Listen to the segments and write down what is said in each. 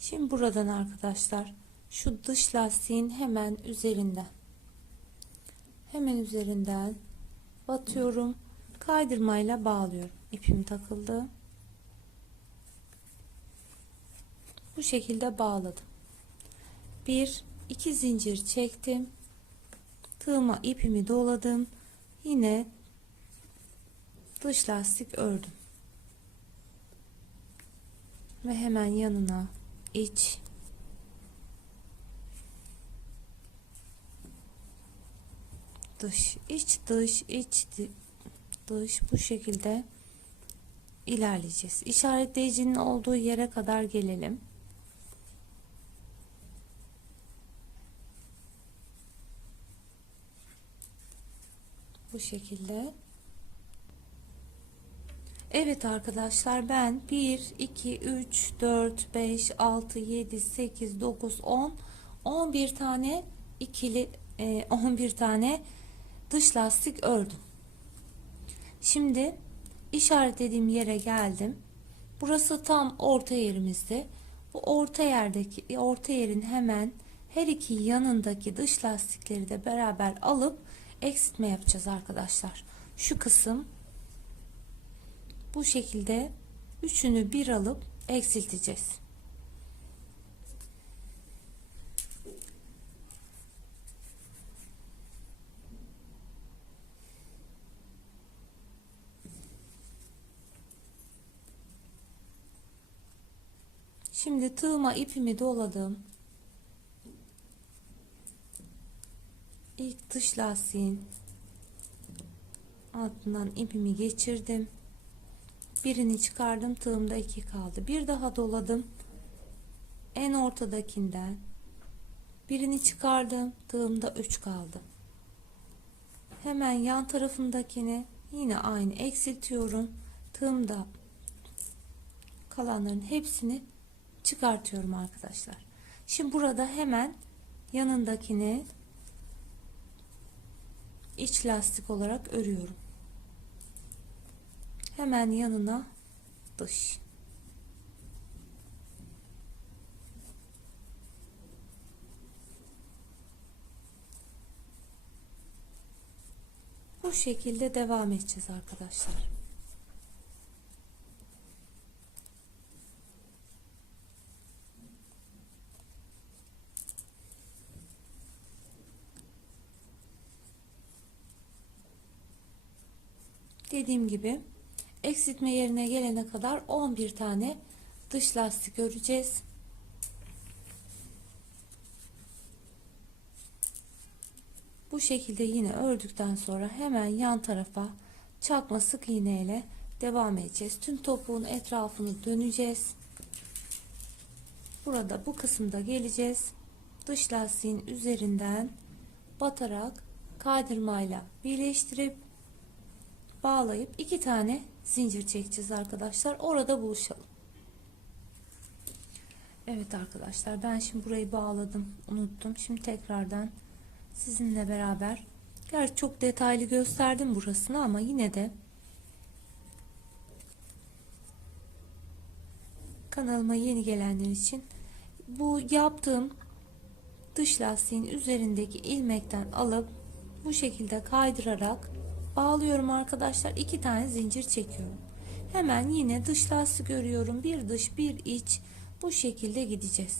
Şimdi buradan arkadaşlar şu dış lastiğin hemen üzerinden hemen üzerinden batıyorum. Kaydırmayla bağlıyorum. İpim takıldı. Bu şekilde bağladım. Bir iki zincir çektim. Tığıma ipimi doladım. Yine dış lastik ördüm. Ve hemen yanına iç. Dış. İç dış iç dış. Bu şekilde ilerleyeceğiz. İşaretleyicinin olduğu yere kadar gelelim. Bu şekilde Evet arkadaşlar ben 1 2 3 4 5 6 7 8 9 10 11 tane ikili e, 11 tane dış lastik ördüm. Şimdi işaretlediğim yere geldim. Burası tam orta yerimizde. Bu orta yerdeki orta yerin hemen her iki yanındaki dış lastikleri de beraber alıp eksiltme yapacağız arkadaşlar. Şu kısım bu şekilde üçünü bir alıp eksilteceğiz. Şimdi tığıma ipimi doladım. İlk dış lastiğin altından ipimi geçirdim. Birini çıkardım. Tığımda iki kaldı. Bir daha doladım. En ortadakinden birini çıkardım. Tığımda üç kaldı. Hemen yan tarafındakini yine aynı eksiltiyorum. Tığımda kalanların hepsini çıkartıyorum arkadaşlar. Şimdi burada hemen yanındakini iç lastik olarak örüyorum. Hemen yanına dış. Bu şekilde devam edeceğiz arkadaşlar. Dediğim gibi eksiltme yerine gelene kadar 11 tane dış lastik öreceğiz. Bu şekilde yine ördükten sonra hemen yan tarafa çakma sık iğne ile devam edeceğiz. Tüm topuğun etrafını döneceğiz. Burada bu kısımda geleceğiz. Dış lastiğin üzerinden batarak kaydırmayla birleştirip bağlayıp iki tane zincir çekeceğiz arkadaşlar. Orada buluşalım. Evet arkadaşlar ben şimdi burayı bağladım. Unuttum. Şimdi tekrardan sizinle beraber gerçi çok detaylı gösterdim burasını ama yine de kanalıma yeni gelenler için bu yaptığım dış lastiğin üzerindeki ilmekten alıp bu şekilde kaydırarak bağlıyorum arkadaşlar. İki tane zincir çekiyorum. Hemen yine dış lastik örüyorum bir dış bir iç. Bu şekilde gideceğiz.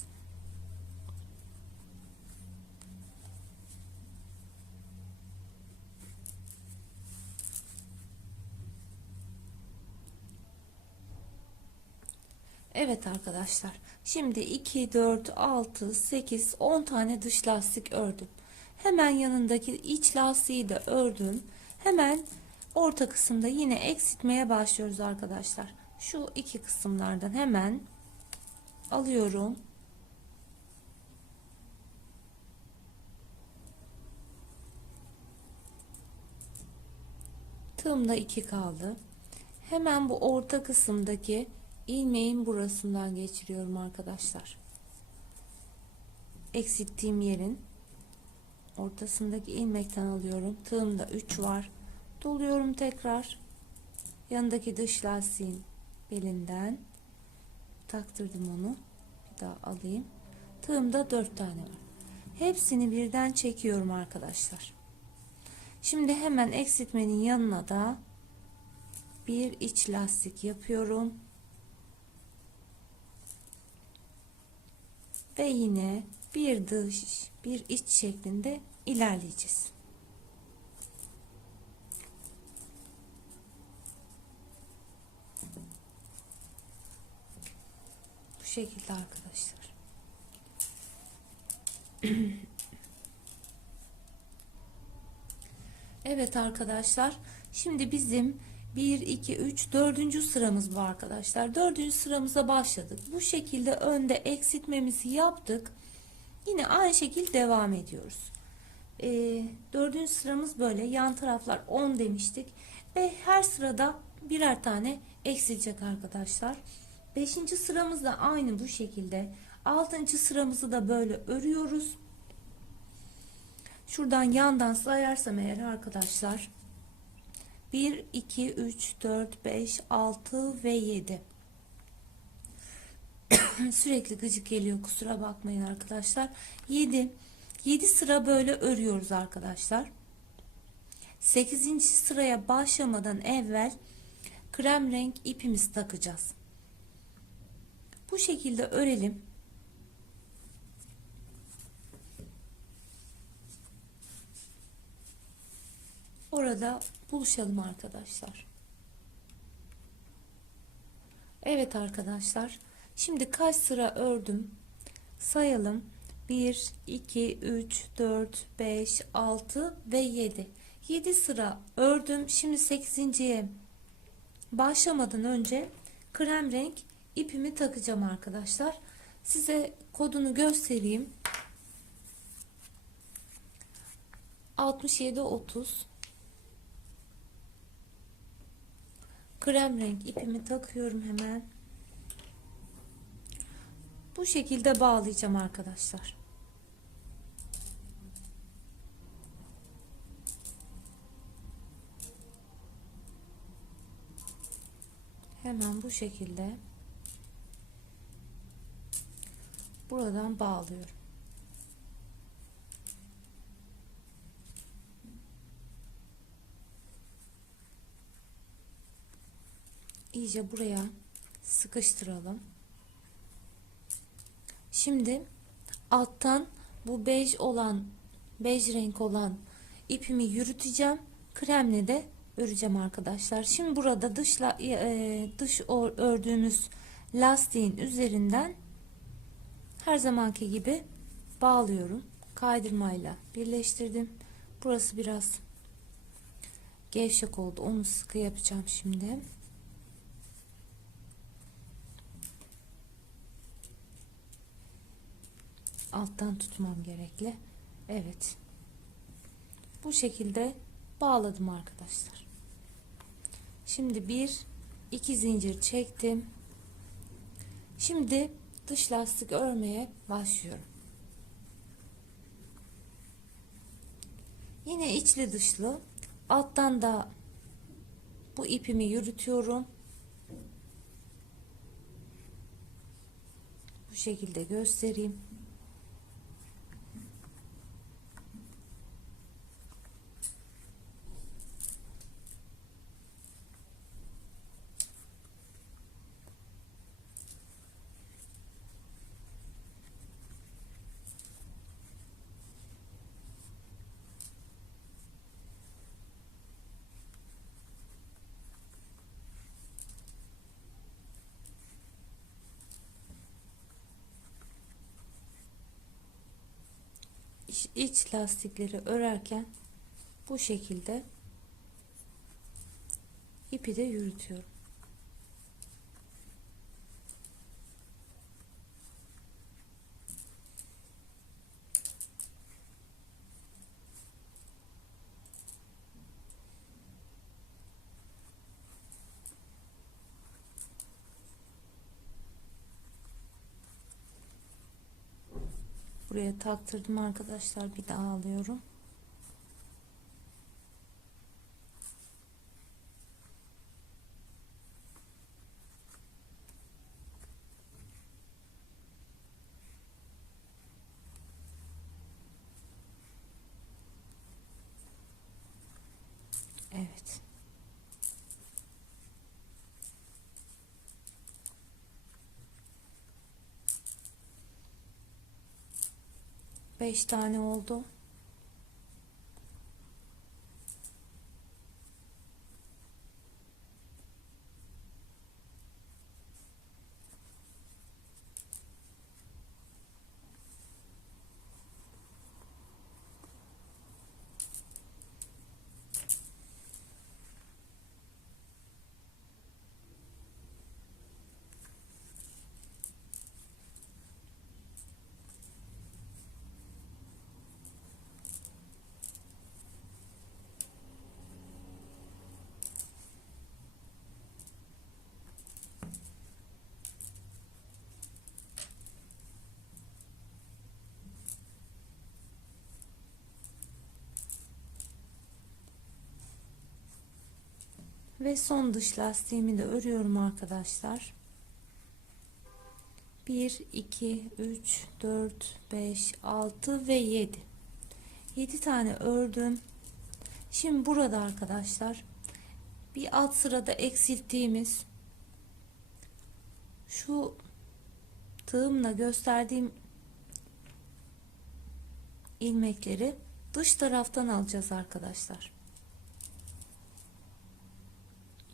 Evet arkadaşlar. Şimdi 2 4 6 8 10 tane dış lastik ördüm. Hemen yanındaki iç lastiği de ördüm hemen orta kısımda yine eksiltmeye başlıyoruz arkadaşlar. Şu iki kısımlardan hemen alıyorum. Tığımda iki kaldı. Hemen bu orta kısımdaki ilmeğin burasından geçiriyorum arkadaşlar. Eksilttiğim yerin ortasındaki ilmekten alıyorum tığımda 3 var doluyorum tekrar yanındaki dış lastiğin belinden taktırdım onu bir daha alayım. Tığımda 4 tane var. Hepsini birden çekiyorum arkadaşlar. Şimdi hemen eksiltmenin yanına da bir iç lastik yapıyorum. Ve yine bir dış, bir iç şeklinde ilerleyeceğiz. Bu şekilde arkadaşlar. Evet arkadaşlar. Şimdi bizim 1, 2, 3, 4. sıramız bu arkadaşlar. 4. sıramıza başladık. Bu şekilde önde eksiltmemizi yaptık. Yine aynı şekilde devam ediyoruz. Ee, 4. sıramız böyle. Yan taraflar 10 demiştik. Ve her sırada birer tane eksilecek arkadaşlar. 5. sıramız da aynı bu şekilde. 6. sıramızı da böyle örüyoruz. Şuradan yandan sayarsam eğer arkadaşlar 1, 2, 3, 4, 5, 6 ve 7 sürekli gıcık geliyor kusura bakmayın arkadaşlar 7 7 sıra böyle örüyoruz arkadaşlar 8. sıraya başlamadan evvel krem renk ipimizi takacağız bu şekilde örelim Orada buluşalım arkadaşlar. Evet arkadaşlar. Şimdi kaç sıra ördüm? Sayalım. 1, 2, 3, 4, 5, 6 ve 7. 7 sıra ördüm. Şimdi 8.ye başlamadan önce krem renk ipimi takacağım arkadaşlar. Size kodunu göstereyim. 67 30 krem renk ipimi takıyorum hemen. Bu şekilde bağlayacağım arkadaşlar. Hemen bu şekilde buradan bağlıyorum. iyice buraya sıkıştıralım. Şimdi alttan bu bej olan bej renk olan ipimi yürüteceğim. Kremle de öreceğim arkadaşlar. Şimdi burada dışla e, dış ördüğümüz lastiğin üzerinden her zamanki gibi bağlıyorum. Kaydırmayla birleştirdim. Burası biraz gevşek oldu. Onu sıkı yapacağım şimdi. Alttan tutmam gerekli. Evet. Bu şekilde bağladım arkadaşlar. Şimdi bir iki zincir çektim. Şimdi dış lastik örmeye başlıyorum. Yine içli dışlı alttan da bu ipimi yürütüyorum. Bu şekilde göstereyim. İç lastikleri örerken bu şekilde ipi de yürütüyorum. Buraya taktırdım arkadaşlar. Bir daha alıyorum. 5 tane oldu. Ve son dış lastiğimi de örüyorum arkadaşlar. 1, 2, 3, 4, 5, 6 ve 7. 7 tane ördüm. Şimdi burada arkadaşlar bir alt sırada eksilttiğimiz şu tığımla gösterdiğim ilmekleri dış taraftan alacağız arkadaşlar.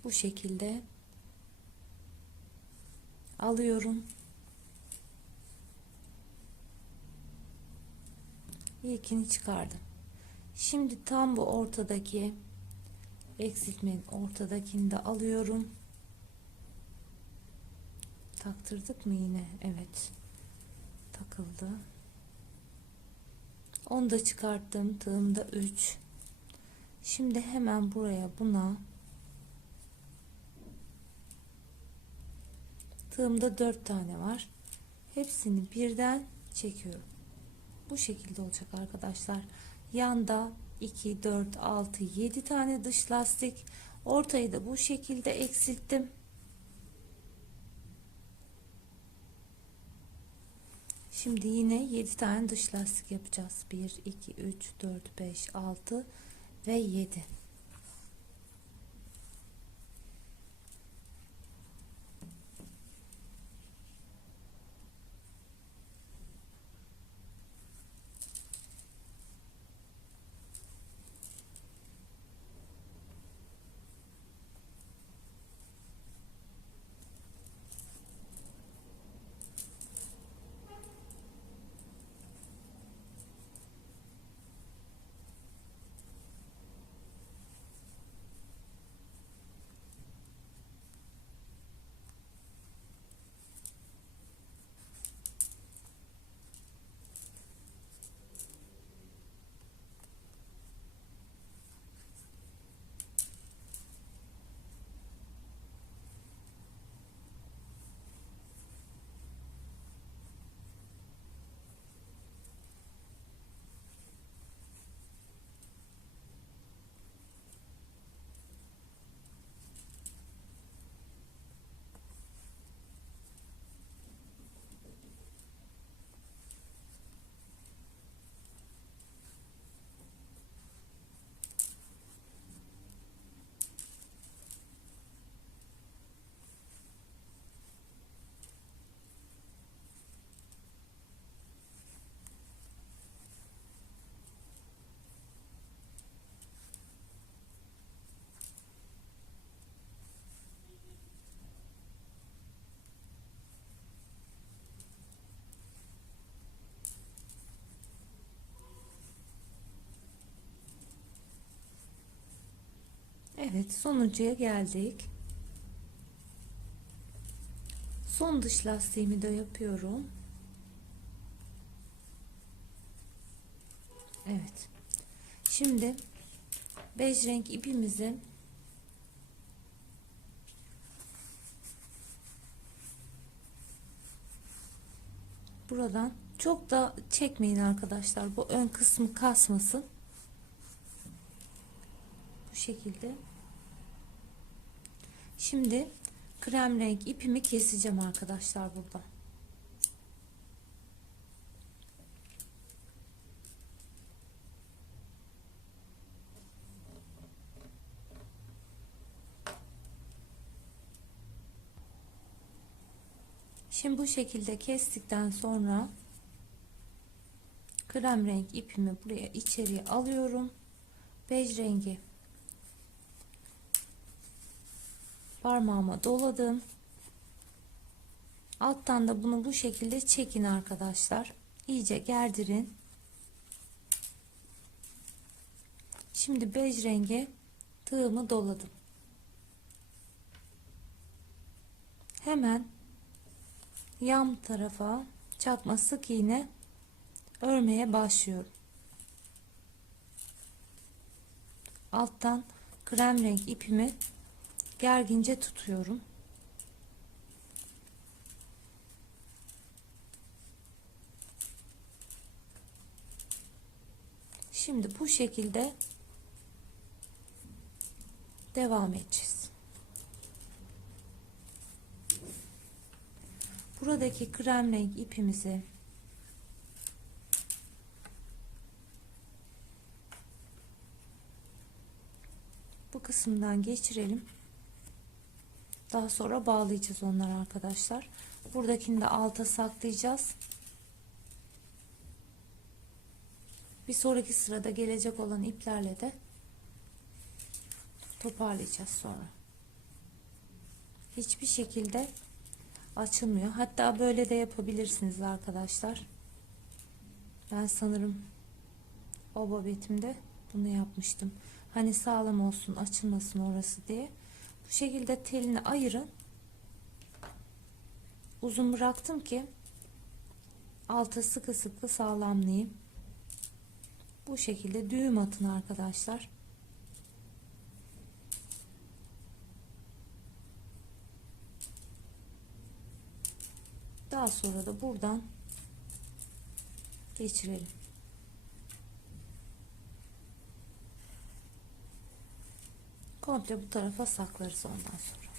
Bu şekilde alıyorum. İlkini çıkardım. Şimdi tam bu ortadaki eksiltmenin ortadakini de alıyorum. Taktırdık mı yine? Evet. Takıldı. Onu da çıkarttım. Tığımda 3. Şimdi hemen buraya buna Tığımda 4 tane var. Hepsini birden çekiyorum. Bu şekilde olacak arkadaşlar. Yanda 2, 4, 6, 7 tane dış lastik. Ortayı da bu şekilde eksilttim. Şimdi yine 7 tane dış lastik yapacağız. 1, 2, 3, 4, 5, 6 ve 7. Evet sonuncuya geldik. Son dış lastiğimi de yapıyorum. Evet. Şimdi bej renk ipimizi buradan çok da çekmeyin arkadaşlar. Bu ön kısmı kasmasın. Bu şekilde. Şimdi krem renk ipimi keseceğim arkadaşlar burada. Şimdi bu şekilde kestikten sonra krem renk ipimi buraya içeriye alıyorum. Bej rengi parmağıma doladım. Alttan da bunu bu şekilde çekin arkadaşlar. İyice gerdirin. Şimdi bej rengi tığımı doladım. Hemen yan tarafa çakma sık iğne örmeye başlıyorum. Alttan krem renk ipimi gergince tutuyorum. Şimdi bu şekilde devam edeceğiz. Buradaki krem renk ipimizi bu kısımdan geçirelim. Daha sonra bağlayacağız onları arkadaşlar. Buradakini de alta saklayacağız. Bir sonraki sırada gelecek olan iplerle de toparlayacağız sonra. Hiçbir şekilde açılmıyor. Hatta böyle de yapabilirsiniz arkadaşlar. Ben sanırım o babetimde bunu yapmıştım. Hani sağlam olsun açılmasın orası diye. Bu şekilde telini ayırın. Uzun bıraktım ki altı sıkı sıkı sağlamlayayım. Bu şekilde düğüm atın arkadaşlar. Daha sonra da buradan geçirelim. Komple bu tarafa saklarız ondan sonra.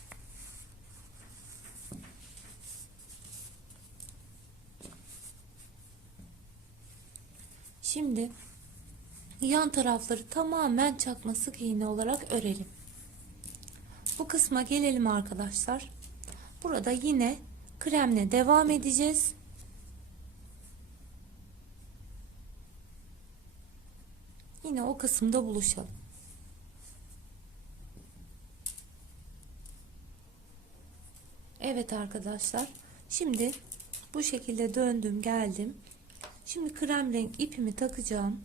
Şimdi yan tarafları tamamen çakma sık iğne olarak örelim. Bu kısma gelelim arkadaşlar. Burada yine kremle devam edeceğiz. Yine o kısımda buluşalım. Evet arkadaşlar. Şimdi bu şekilde döndüm geldim. Şimdi krem renk ipimi takacağım.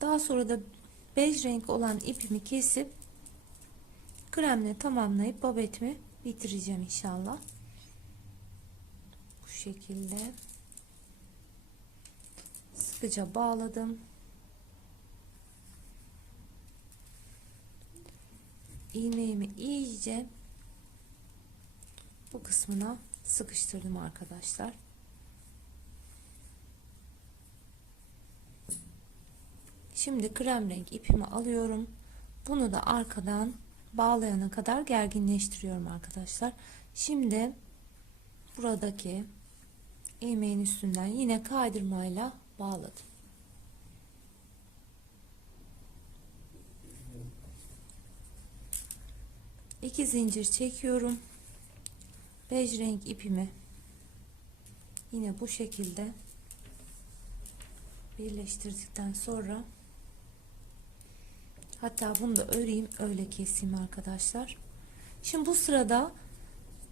Daha sonra da bej renk olan ipimi kesip kremle tamamlayıp babetimi bitireceğim inşallah. Bu şekilde sıkıca bağladım. İğneğimi iyice bu kısmına sıkıştırdım arkadaşlar. Şimdi krem renk ipimi alıyorum. Bunu da arkadan bağlayana kadar gerginleştiriyorum arkadaşlar. Şimdi buradaki ilmeğin üstünden yine kaydırmayla bağladım. İki zincir çekiyorum. Bej renk ipimi yine bu şekilde birleştirdikten sonra Hatta bunu da öreyim öyle keseyim arkadaşlar. Şimdi bu sırada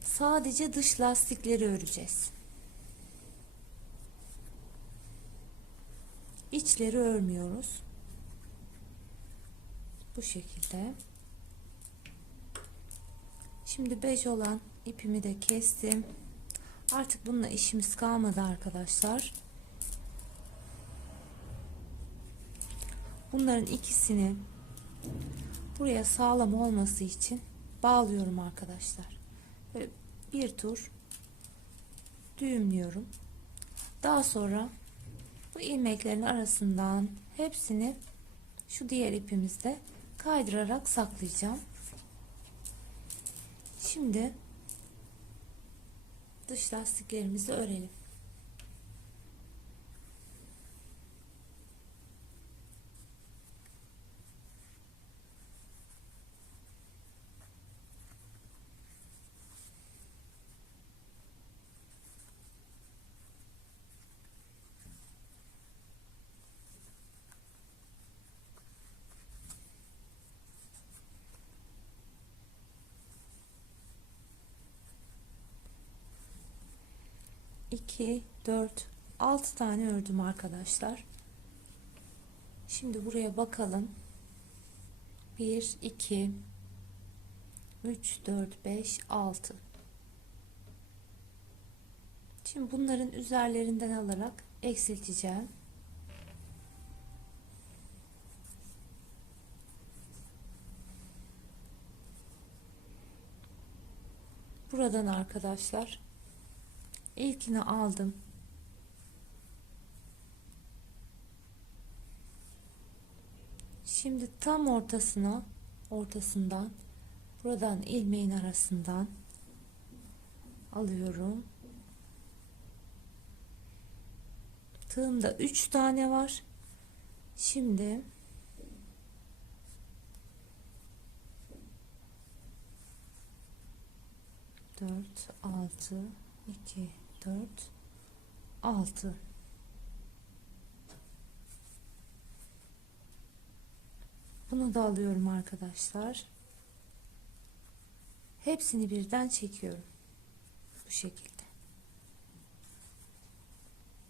sadece dış lastikleri öreceğiz. İçleri örmüyoruz. Bu şekilde. Şimdi bej olan ipimi de kestim. Artık bununla işimiz kalmadı arkadaşlar. Bunların ikisini buraya sağlam olması için bağlıyorum arkadaşlar. Böyle bir tur düğümlüyorum. Daha sonra bu ilmeklerin arasından hepsini şu diğer ipimizde kaydırarak saklayacağım. Şimdi dış lastiklerimizi örelim. 2 4 6 tane ördüm arkadaşlar. Şimdi buraya bakalım. 1 2 3 4 5 6 şimdi bunların üzerlerinden alarak eksilteceğim. Buradan arkadaşlar ilkini aldım. Şimdi tam ortasına ortasından buradan ilmeğin arasından alıyorum. Tığımda 3 tane var. Şimdi dört altı iki dört altı. Bunu da alıyorum arkadaşlar. Hepsini birden çekiyorum. Bu şekilde.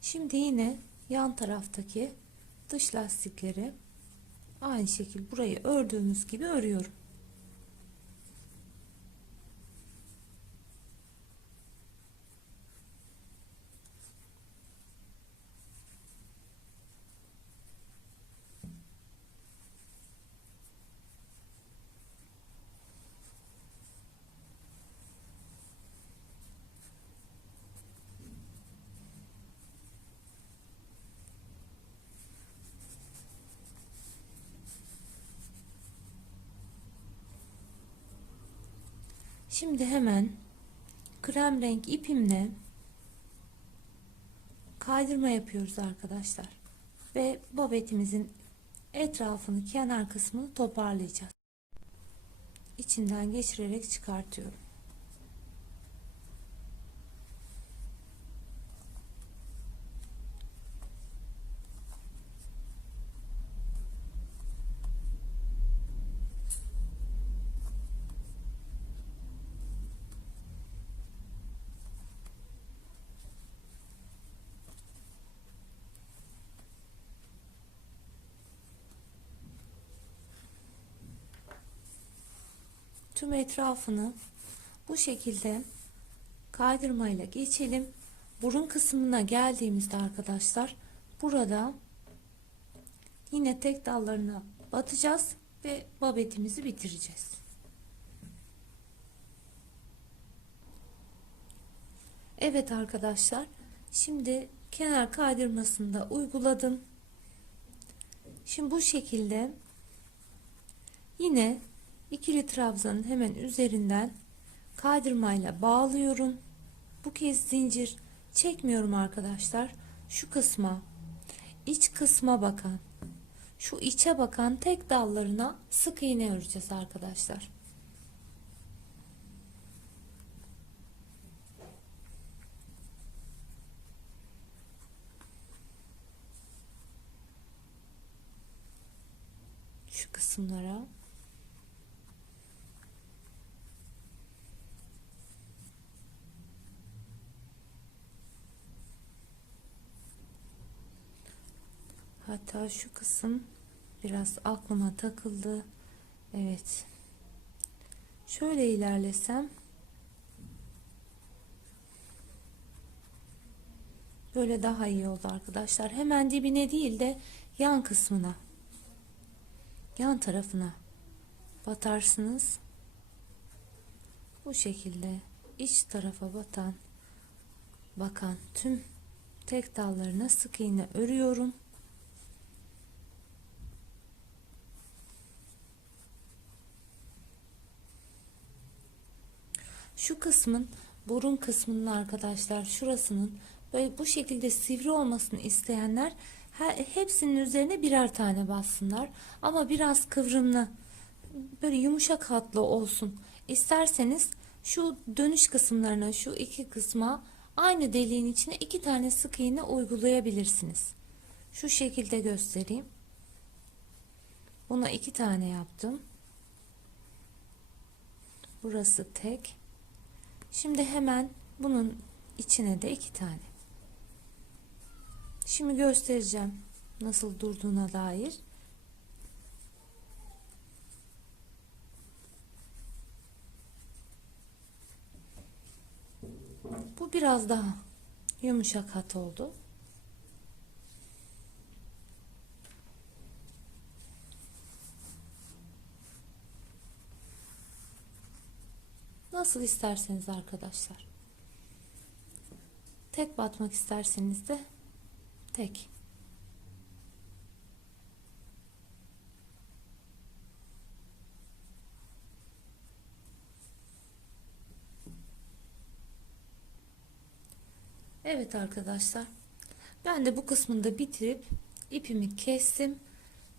Şimdi yine yan taraftaki dış lastikleri aynı şekilde burayı ördüğümüz gibi örüyorum Şimdi hemen krem renk ipimle kaydırma yapıyoruz arkadaşlar. Ve babetimizin etrafını kenar kısmını toparlayacağız. İçinden geçirerek çıkartıyorum. Tüm etrafını bu şekilde kaydırmayla geçelim. Burun kısmına geldiğimizde arkadaşlar burada yine tek dallarına batacağız ve babetimizi bitireceğiz. Evet arkadaşlar şimdi kenar kaydırmasını da uyguladım. Şimdi bu şekilde yine ikili trabzanın hemen üzerinden kaydırmayla bağlıyorum. Bu kez zincir çekmiyorum arkadaşlar. Şu kısma iç kısma bakan şu içe bakan tek dallarına sık iğne öreceğiz arkadaşlar. Şu kısımlara Hatta şu kısım biraz aklıma takıldı. Evet. Şöyle ilerlesem böyle daha iyi oldu arkadaşlar. Hemen dibine değil de yan kısmına yan tarafına batarsınız. Bu şekilde iç tarafa batan bakan tüm tek dallarına sık iğne örüyorum. Şu kısmın burun kısmının arkadaşlar şurasının böyle bu şekilde sivri olmasını isteyenler hepsinin üzerine birer tane bassınlar. Ama biraz kıvrımlı böyle yumuşak hatlı olsun. İsterseniz şu dönüş kısımlarına şu iki kısma aynı deliğin içine iki tane sık iğne uygulayabilirsiniz. Şu şekilde göstereyim. Buna iki tane yaptım. Burası tek. Şimdi hemen bunun içine de iki tane. Şimdi göstereceğim nasıl durduğuna dair. Bu biraz daha yumuşak hat oldu. Nasıl isterseniz arkadaşlar. Tek batmak isterseniz de tek. Evet arkadaşlar. Ben de bu kısmını da bitirip ipimi kestim.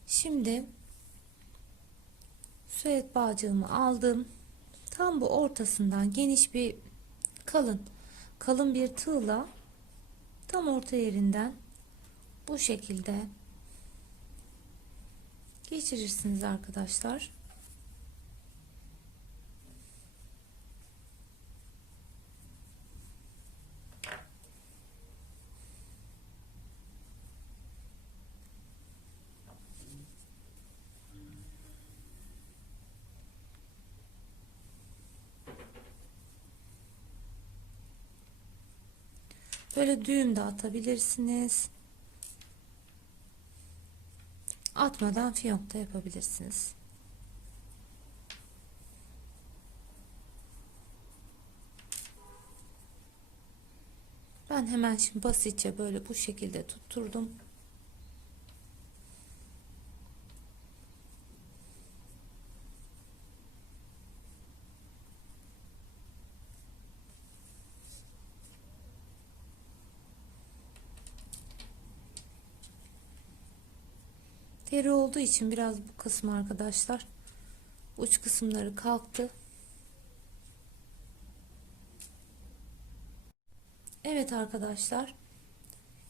Şimdi süet bağcığımı aldım. Tam bu ortasından geniş bir kalın kalın bir tığla tam orta yerinden bu şekilde geçirirsiniz arkadaşlar. Böyle düğüm de atabilirsiniz. Atmadan fiyonk da yapabilirsiniz. Ben hemen şimdi basitçe böyle bu şekilde tutturdum. Deri olduğu için biraz bu kısmı arkadaşlar uç kısımları kalktı. Evet arkadaşlar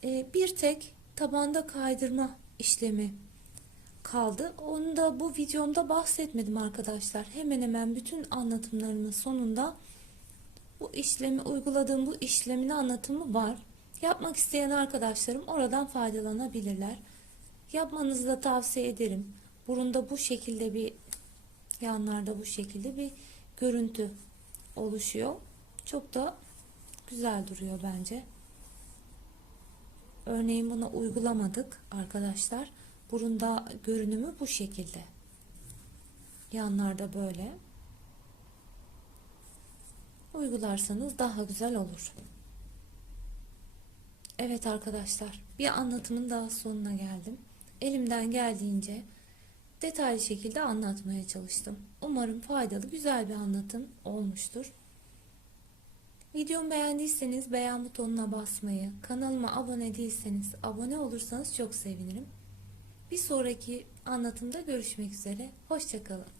e, bir tek tabanda kaydırma işlemi kaldı. Onu da bu videomda bahsetmedim arkadaşlar. Hemen hemen bütün anlatımlarımın sonunda bu işlemi uyguladığım bu işlemin anlatımı var. Yapmak isteyen arkadaşlarım oradan faydalanabilirler. Yapmanızı da tavsiye ederim. Burunda bu şekilde bir yanlarda bu şekilde bir görüntü oluşuyor. Çok da güzel duruyor bence. Örneğin bunu uygulamadık arkadaşlar. Burunda görünümü bu şekilde. Yanlarda böyle. Uygularsanız daha güzel olur. Evet arkadaşlar, bir anlatımın daha sonuna geldim. Elimden geldiğince detaylı şekilde anlatmaya çalıştım. Umarım faydalı, güzel bir anlatım olmuştur. Videomu beğendiyseniz beğen butonuna basmayı, kanalıma abone değilseniz abone olursanız çok sevinirim. Bir sonraki anlatımda görüşmek üzere. Hoşçakalın.